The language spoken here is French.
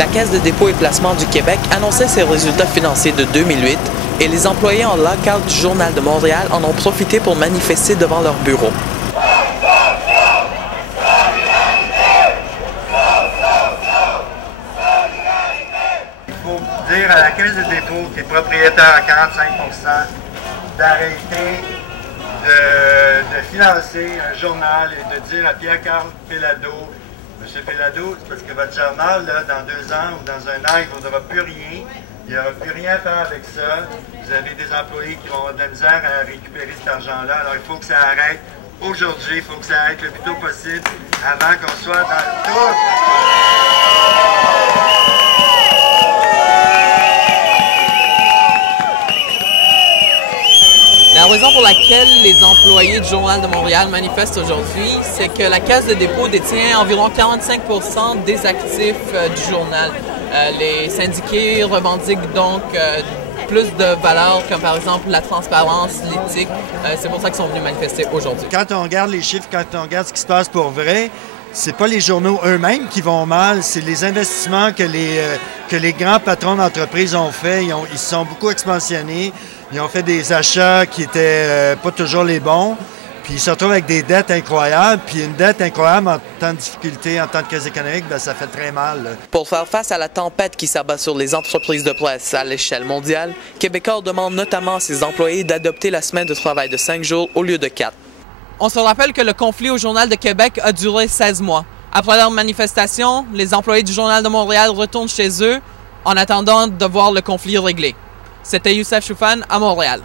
La Caisse de dépôt et placement du Québec annonçait ses résultats financiers de 2008 et les employés en lock-out du Journal de Montréal en ont profité pour manifester devant leur bureau. Il faut dire à la Caisse de dépôt, qui est propriétaire à 45%, d'arrêter de financer un journal et de dire à Pierre-Carl Péladeau, M. Péladeau, c'est parce que votre journal, là, dans 2 ans ou dans 1 an, il ne vaudra plus rien. Il n'y aura plus rien à faire avec ça. Vous avez des employés qui vont avoir de la misère à récupérer cet argent-là. Alors, il faut que ça arrête aujourd'hui. Il faut que ça arrête le plus tôt possible avant qu'on soit dans le trou. La raison pour laquelle les employés du Journal de Montréal manifestent aujourd'hui, c'est que la Caisse de dépôt détient environ 45% des actifs du journal. Les syndiqués revendiquent donc plus de valeurs comme par exemple la transparence, l'éthique. C'est pour ça qu'ils sont venus manifester aujourd'hui. Quand on regarde les chiffres, quand on regarde ce qui se passe pour vrai, c'est pas les journaux eux-mêmes qui vont mal, c'est les investissements que les grands patrons d'entreprise ont fait. Ils se sont beaucoup expansionnés. Ils ont fait des achats qui étaient pas toujours les bons. Puis ils se retrouvent avec des dettes incroyables. Puis une dette incroyable en temps de difficulté, en temps de crise économique, bien, ça fait très mal, là. Pour faire face à la tempête qui s'abat sur les entreprises de presse à l'échelle mondiale, Québécois demande notamment à ses employés d'adopter la semaine de travail de 5 jours au lieu de 4. On se rappelle que le conflit au Journal de Québec a duré 16 mois. Après leur manifestation, les employés du Journal de Montréal retournent chez eux en attendant de voir le conflit réglé. C'était Youssef Choufan à Montréal.